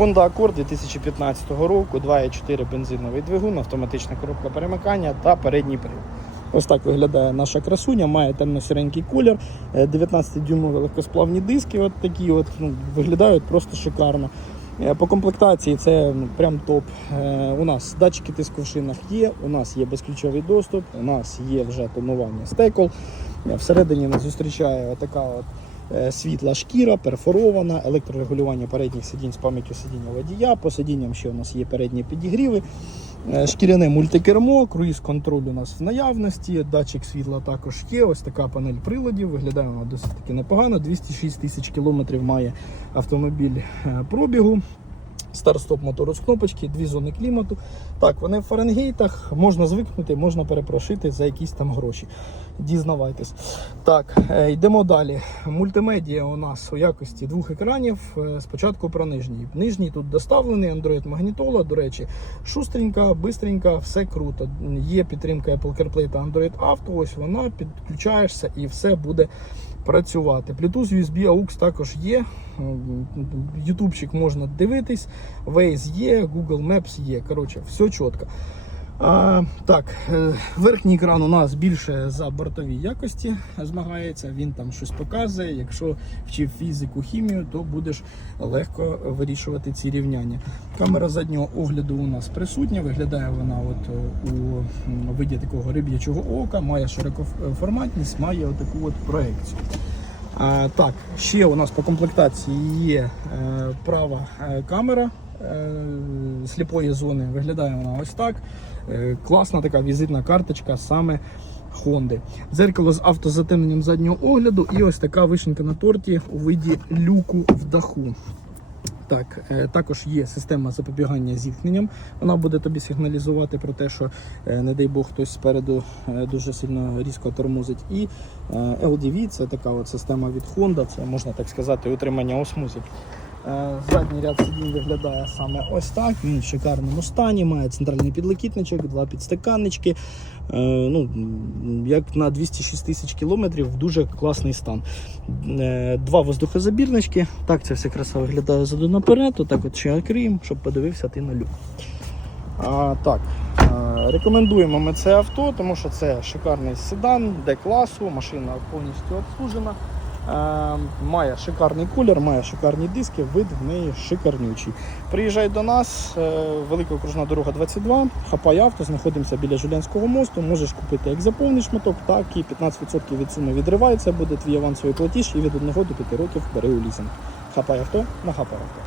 Honda Accord 2015 року, 2,4 бензиновий двигун, автоматична коробка перемикання та передній привід. Ось так виглядає наша красуня, має темно-сіренький колір, 19-дюймові легкосплавні диски, от такі от, ну, виглядають просто шикарно. Е, По комплектації це ну, прям топ. Е, У нас датчики тиску в шинах є, у нас є безключовий доступ, у нас є вже тонування стекол. Е, Всередині нас зустрічає така от е, світла шкіра, перфорована, електрорегулювання передніх сидінь з пам'яттю сидіння водія. По сидінням ще у нас є передні підігріви. Е, Шкіряне мультикермо, круїз-контроль у нас в наявності, датчик світла також є. Ось така панель приладів. Виглядає вона досить таки непогано. 206 тисяч кілометрів має автомобіль е, пробігу. Старт-стоп мотору з кнопочки, дві зони клімату. Так, вони в Фаренгейтах, можна звикнути, можна перепрошити за якісь там гроші. Дізнавайтесь. Так, е, йдемо далі. Мультимедіа у нас у якості двох екранів. Е, Спочатку про нижній. Нижній тут доставлений Android магнітола. До речі, шустренька, бистренька, все круто. Є підтримка Apple CarPlay та Android Auto. Ось вона, підключаєшся і все буде працювати. Bluetooth, USB, AUX також є. Ютубчик можна дивитись, Waze є, Google Maps є. Коротше, все чітко. А, так, е, верхній екран у нас більше за бортові якості змагається. Він там щось показує. Якщо вчив фізику, хімію, то будеш легко вирішувати ці рівняння. Камера заднього огляду у нас присутня. Виглядає вона от е, у виді такого риб'ячого ока, має широкоформатність, має отаку от проекцію. А, так, ще у нас по комплектації є е, права камера сліпої зони. Виглядає вона ось так. Е, класна така візитна карточка саме Honda. Дзеркало з автозатемненням заднього огляду і ось така вишенька на торті у виді люку в даху. Так, е, також є система запобігання зіткненням. Вона буде тобі сигналізувати про те, що, е, не дай Бог, хтось спереду е, дуже сильно різко тормозить. І е, LDV це така от система від Honda, це можна так сказати, утримання осмузі. Е, Задній ряд сидінь виглядає саме ось так. Він в шикарному стані, має центральний підлокітничок, два підстаканнички. Е, Ну, як на 206 тисяч кілометрів, дуже класний стан. Е, Два воздухозабірнички. Так це все краса виглядає заду наперед. Отак от ще крім, щоб подивився ти на люк. А, так, рекомендуємо ми це авто, тому що це шикарний седан, Д-класу, машина повністю обслужена. Е, має шикарний колір, має шикарні диски, вид в неї шикарнючий. Приїжджай до нас, е, велика окружна дорога 22, хапай авто, знаходимося біля Жулянського мосту. Можеш купити як за повний шматок, так і 15% від суми відривається, буде твій авансовий платіж і від 1 до 5 років бери у лізинг. Хапай авто на хапай авто.